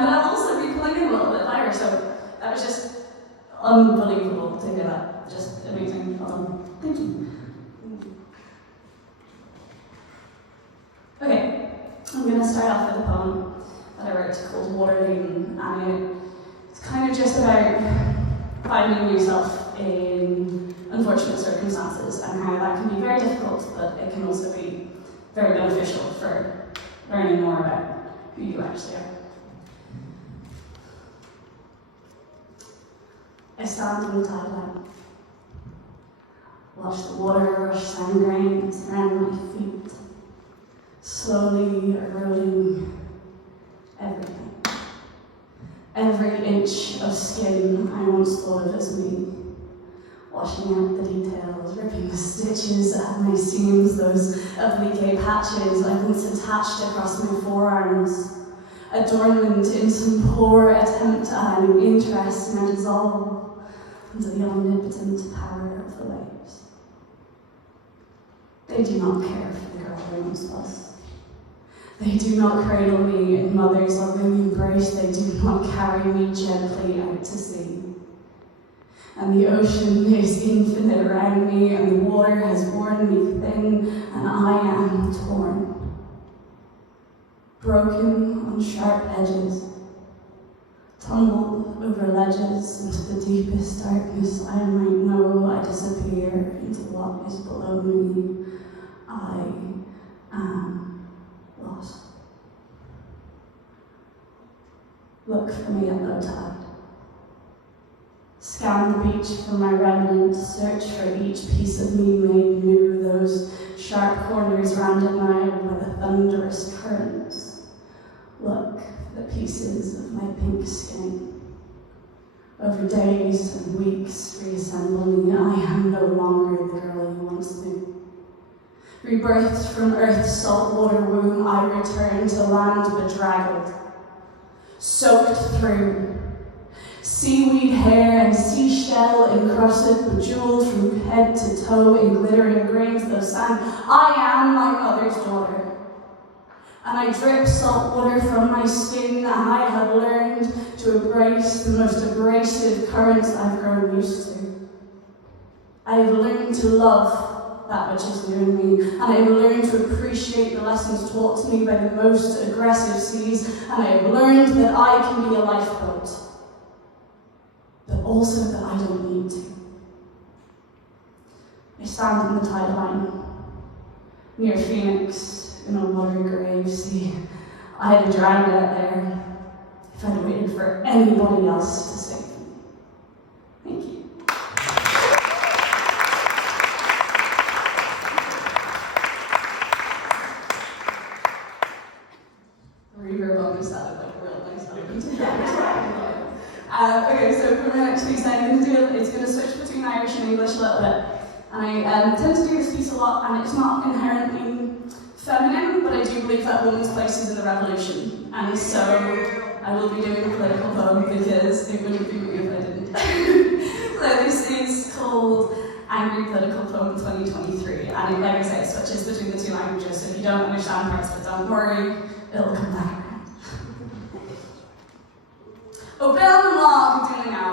But I'll also be playing a little bit higher, so that was just unbelievable to hear that. Just amazing. Well done. Thank you. Okay, I'm going to start off with a poem that I wrote called Waterloo, and it's kind of just about finding yourself in unfortunate circumstances and how that can be very difficult, but it can also be very beneficial for learning more about who you actually are. I stand on the tide line, watch the water rush sand grains around my feet, slowly eroding everything. Every inch of skin I once thought of as me, washing out the details, ripping the stitches at my seams, those oblique patches I once attached across my forearms, adornment in some poor attempt at an interest in a dissolve into the omnipotent power of the waves. They do not care for the girl I once was. They do not cradle me in mother's loving embrace. They do not carry me gently out to sea. And the ocean is infinite around me, and the water has worn me thin, and I am torn. Broken on sharp edges, tumbled over ledges into the deepest darkness. I might know I disappear into what is below me. I am lost. Look for me at low tide. Scan the beach for my remnants, search for each piece of me made new, those sharp corners rounded now by the thunderous currents. Look for the pieces of my pink skin. Over days and weeks, reassemble me. I am no longer the girl you once knew. Rebirthed from Earth's saltwater womb, I return to land bedraggled, soaked through. Seaweed hair and seashell encrusted, bejeweled from head to toe in glittering grains of sand. I am my mother's daughter. and I drip salt water from my skin, and I have learned to embrace the most abrasive currents I've grown used to. I have learned to love that which is new in me, and I have learned to appreciate the lessons taught to me by the most aggressive seas, and I have learned that I can be a lifeboat, but also that I don't need to. I stand in the tide line, near Phoenix, in a watery grave. See, I had drowned out there if I'd waited for anybody else to save me. Thank you. Reverb on this sounded like a real nice album. Okay, so for my next piece, it's going to switch between Irish and English a little bit. And I tend to do this piece a lot, and it's not inherently feminine, but I do believe that woman's place is in the revolution. And so I will be doing a political poem because it wouldn't be me if I didn't. So this is called Angry Political Poem 2023, and like I say, it switches between the two languages, so if you don't understand parts of it, don't worry, it'll come back around. O Bill na Lá go dúna ná,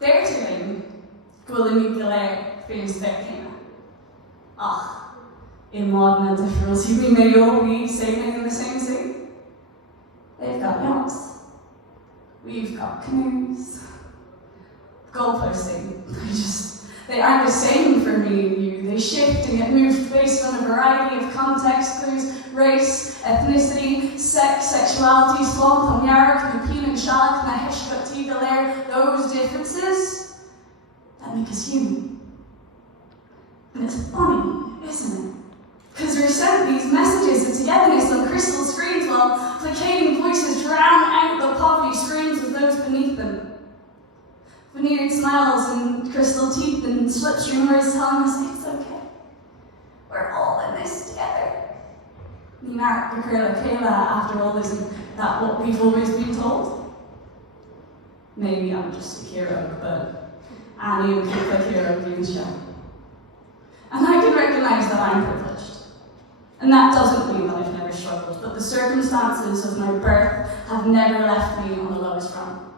Déirteling go le ní go le féin spectaina. Ach, in modern difference, we may all be sailing in the same sea. They've got yachts. We've got canoes. Goalposting. They aren't the same for me and you. They shift and get moved based on a variety of context clues, race, ethnicity, sex, sexuality, slán, pamyark, lupin and shalak, na heshkut tigaler, those differences that make us human. And it's funny, isn't it? Because we're sent these messages of togetherness on crystal screens while placating voices drown out the poverty screams of those beneath them. Veneered smiles and crystal teeth and slipstream words telling us it's okay. We're all in this together. Nínar Kayla, after all, isn't that what we've always been told? Maybe I'm just a hero, but Annie would keep a hero being shown. And I can recognize that I'm privileged. And that doesn't mean that I've never struggled, but the circumstances of my birth have never left me on the lowest rung.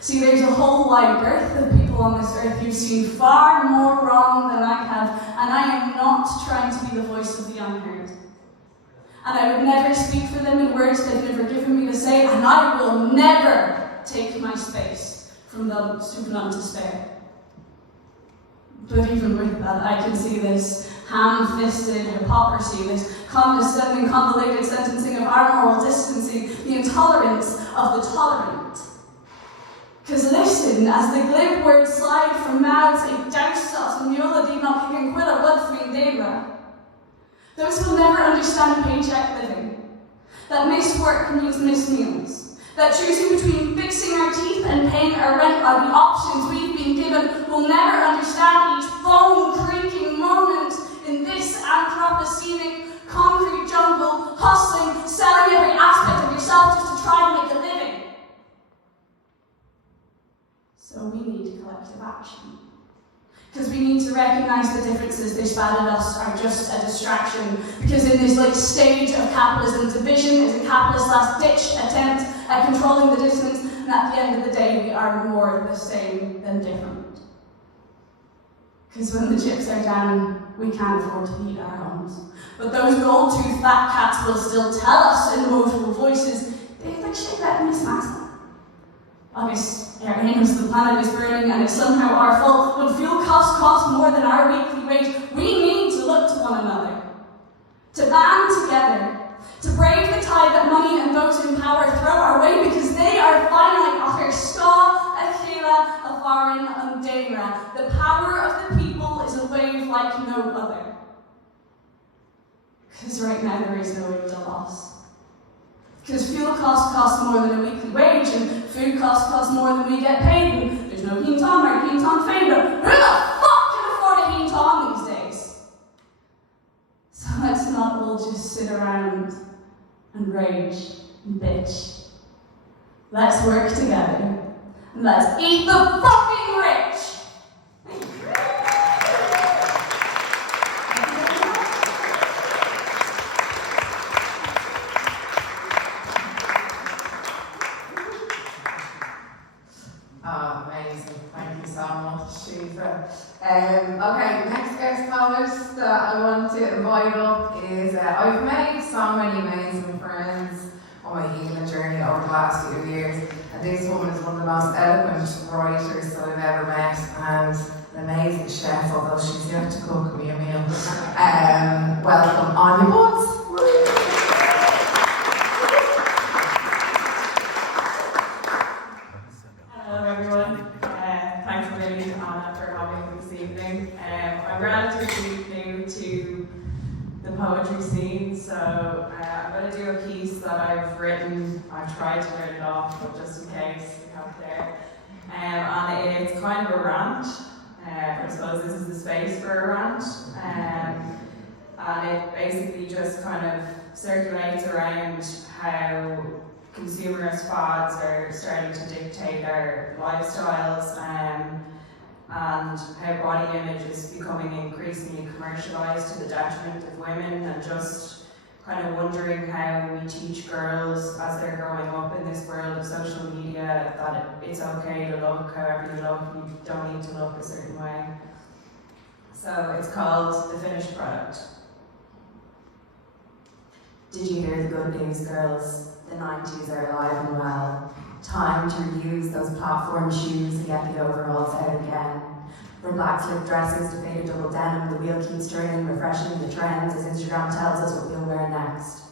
See, there's a whole wide berth of people on this earth who've seen far more wrong than I have, and I am not trying to be the voice of the unheard. And I would never speak for them in words they've never given me to say, and I will never take my space from those who've none to spare. But even with that, I can see this ham-fisted hypocrisy, this condescending, convoluted sentencing of our moral distancing, the intolerance of the tolerant. Because listen, as the glib words slide from mouths, it doused us and Mula did not kick and quit a blood free deva. Those who will never understand paycheck living, that missed work means missed meals, that choosing between fixing our teeth and paying our rent are the options we've been given, will never understand each bone-creaking moment in this anthropocenic concrete jungle, hustling, selling every aspect of yourself just to try and make a living. So we need collective action. Because we need to recognize the differences they spat at us are just a distraction. Because in this late stage of capitalism, division is a capitalist last-ditch attempt at controlling the dissonance, and at the end of the day, we are more the same than different. Because when the chips are down, we can't afford to heat our homes. But those gold-toothed fat cats will still tell us in emotional voices, they've like shit that in this mask. August, our aims, the planet is burning, and it's somehow our fault. When fuel costs more than our weekly wage, we need to look to one another, to band together, to brave the tide that money and those in power throw our way, because they are finite. Achirska, Akela, Afarin, and Daira. The power of the people is a wave like no other. Because right now there is no way to loss. Because fuel costs more than a weekly wage, and food costs more than we get paid, and there's no Heen Tom or Heen Tom Faber. Who the fuck can afford a Heen Tom these days? So let's not all just sit around and rage and bitch. Let's work together, and let's eat the fucking rich! I've made so many amazing friends on my healing journey over the last few years, and this woman is one of the most eloquent writers that I've ever met, and an amazing chef, although she's yet to cook me a meal. Welcome, Anya Butts. Hello everyone, thanks a million to Anna for having me this evening. I'm relatively new to the poetry scene, so I'm going to do a piece that I've written. I've tried to learn it off, but just in case we have it there. And it's kind of a rant. I suppose this is the space for a rant. And it basically just kind of circulates around how consumerist fads are starting to dictate our lifestyles, and how body image is becoming increasingly commercialised to the detriment of women, and just kind of wondering how we teach girls as they're growing up in this world of social media that it's okay to look however you look, you don't need to look a certain way. So it's called The Finished Product. Did you hear the good news, girls? The 90s are alive and well. Time to reuse those platform shoes and get the overalls out again. From black slip dresses to faded double denim, the wheel keeps turning, refreshing the trends as Instagram tells us what we'll wear next.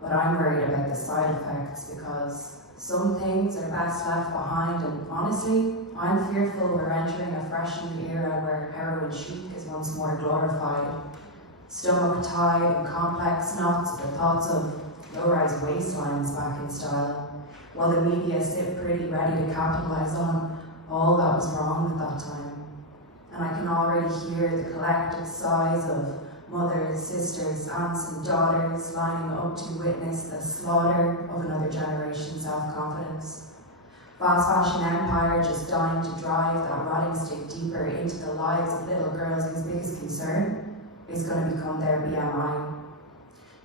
But I'm worried about the side effects, because some things are best left behind, and honestly, I'm fearful we're entering a fresh new era where heroin chic is once more glorified. Stomach-tied and complex knots, the thoughts of low-rise waistlines back in style, while the media sit pretty ready to capitalise on all that was wrong at that time. And I can already hear the collective sighs of mothers, sisters, aunts and daughters lining up to witness the slaughter of another generation's self-confidence. Fast fashion empire just dying to drive that rotting stick deeper into the lives of little girls whose biggest concern is going to become their BMI.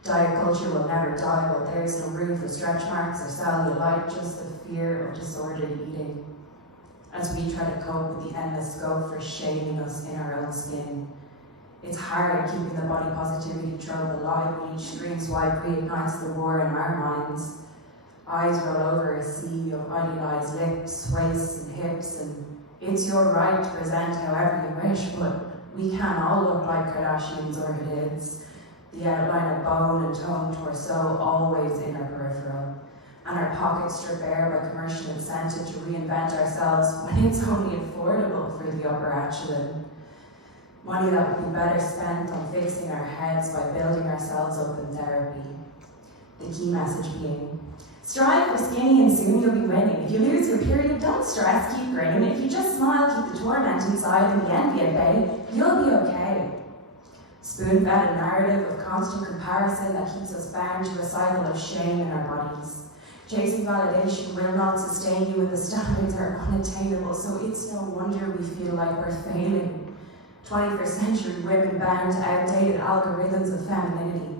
Diet culture will never die, but there is no room for stretch marks or cellulite, just the fear of disordered eating. As we try to cope with the endless scope for shaming us in our own skin. It's hard keeping the body positivity trope alive when each screen swipe reignites the war in our minds. Eyes roll over a sea of idealized lips, waists and hips, and it's your right to present however you wish, but we can't all look like Kardashians or Hadids. The outline of bone and toned torso always in our peripheral, and our pockets strip bare by commercial incentive to reinvent ourselves when it's only affordable for the upper echelon. Money that would be better spent on fixing our heads by building ourselves up in therapy. The key message being, strive for skinny and soon you'll be winning. If you lose your period, don't stress, keep grinning. If you just smile, keep the torment inside and the envy at bay, you'll be okay. Spoon-fed a narrative of constant comparison that keeps us bound to a cycle of shame in our bodies. Chasing validation will not sustain you when the standards are unattainable, so it's no wonder we feel like we're failing. 21st century women bound to outdated algorithms of femininity.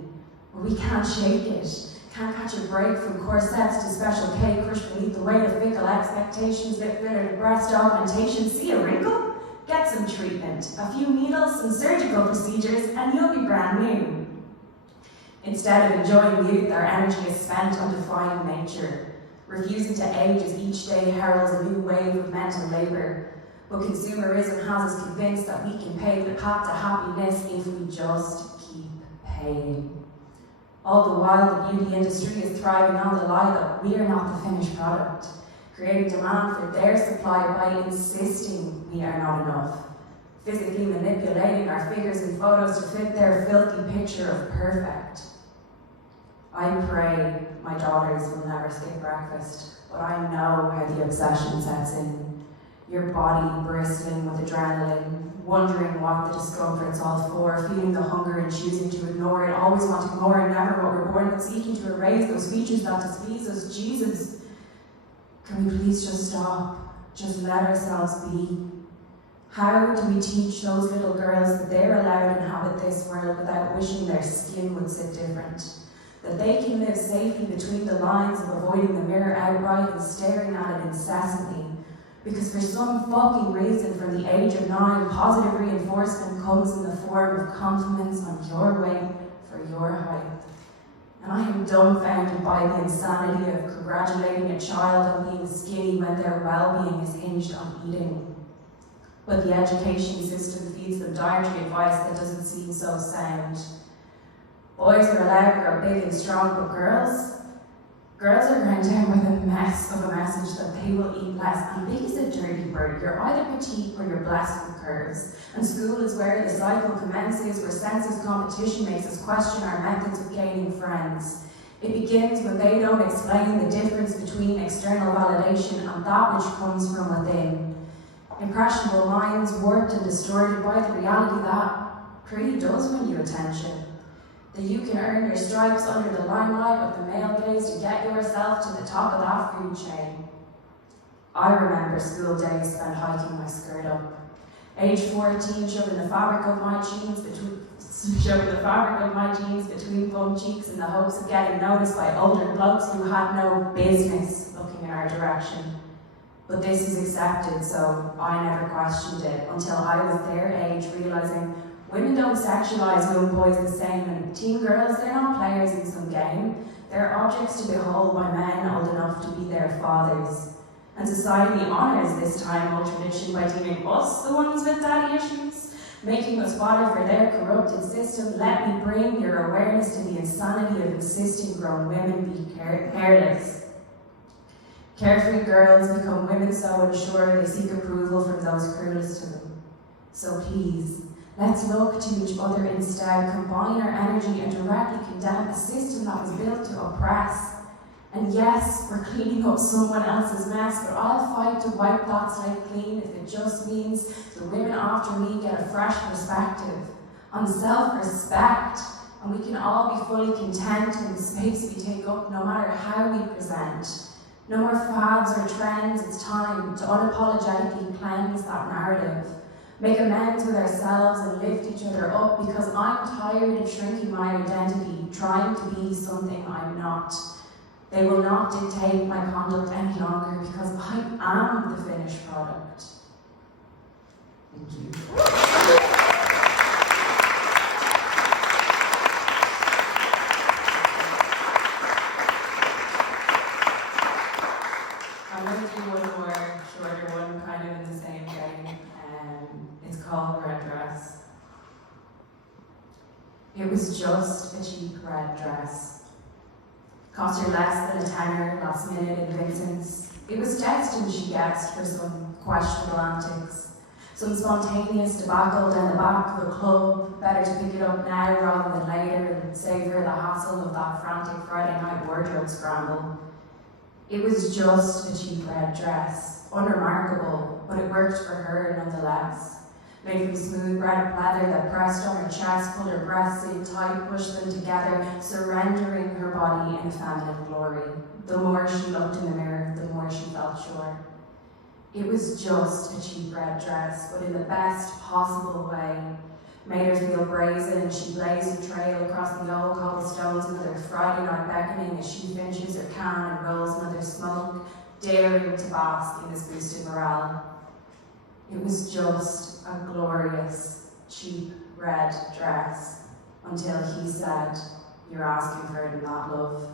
But we can't shake it. Can't catch a break from corsets to special K crushed beneath the weight of fickle expectations, lip glitter to breast augmentation. See a wrinkle? Get some treatment. A few needles, some surgical procedures, and you'll be brand new. Instead of enjoying youth, our energy is spent on defying nature, refusing to age as each day heralds a new wave of mental labour. But consumerism has us convinced that we can pave the path to happiness if we just keep paying. All the while, the beauty industry is thriving on the lie that we are not the finished product, creating demand for their supply by insisting we are not enough, physically manipulating our figures and photos to fit their filthy picture of perfect. I pray my daughters will never skip breakfast, but I know how the obsession sets in. Your body bristling with adrenaline, wondering what the discomfort's all for, feeling the hunger and choosing to ignore it, always wanting more and never what we're born with, seeking to erase those features that displease us. Jesus, can we please just stop? Just let ourselves be. How do we teach those little girls that they're allowed to inhabit this world without wishing their skin would sit different? That they can live safely between the lines of avoiding the mirror outright and staring at it incessantly? Because for some fucking reason, from the age of 9, positive reinforcement comes in the form of compliments on your weight for for your height. And I am dumbfounded by the insanity of congratulating a child on being skinny when their well-being is hinged on eating. But the education system feeds them dietary advice that doesn't seem so sound. Boys are allowed to grow big and strong, but girls are ground down with a mess of a message that they will eat less. And big is a dirty bird. You're either petite or you're blessed with curves. And school is where the cycle commences, where senseless competition makes us question our methods of gaining friends. It begins when they don't explain the difference between external validation and that which comes from within. Impressionable minds warped and distorted by the reality that pretty does win you attention. That you can earn your stripes under the limelight of the male gaze to get yourself to the top of that food chain. I remember school days spent hiking my skirt up. Age 14, shoving the fabric of my jeans between bum cheeks in the hopes of getting noticed by older blokes who had no business looking in our direction. But this is accepted, so I never questioned it until I was their age, realizing women don't sexualise young boys the same, and teen girls, they're not players in some game. They're objects to behold by men old enough to be their fathers. And society honours this time-old tradition by deeming us the ones with daddy issues, making us fodder for their corrupted system. Let me bring your awareness to the insanity of insisting grown women be careless. Carefree girls become women so unsure they seek approval from those cruelest to them. So please, let's look to each other instead, combine our energy and directly condemn a system that was built to oppress. And yes, we're cleaning up someone else's mess, but I'll fight to wipe that slate clean if it just means the women after me get a fresh perspective on self-respect, and we can all be fully content in the space we take up no matter how we present. No more fads or trends, it's time to unapologetically cleanse that narrative. Make amends with ourselves and lift each other up, because I'm tired of shrinking my identity, trying to be something I'm not. They will not dictate my conduct any longer, because I am the finished product. Thank you. I'm going to do one more shorter one, kind of in the same vein. It's called Red Dress. It was just a cheap red dress. Cost her less than a tenner last minute in Vincent's. It was destined, she guessed, for some questionable antics. Some spontaneous debacle down the back of the club. Better to pick it up now rather than later and save her the hassle of that frantic Friday night wardrobe scramble. It was just a cheap red dress, unremarkable, but it worked for her nonetheless. Made from smooth red leather that pressed on her chest, pulled her breasts in tight, pushed them together, surrendering her body in feminine glory. The more she looked in the mirror, the more she felt sure. It was just a cheap red dress, but in the best possible way. Made her feel brazen, and she blazed a trail across the old cobblestones, another Friday night beckoning as she finishes her can and rolls another smoke, daring to bask in this boosted morale. It was just a glorious, cheap red dress, until he said, "You're asking for it in that, love."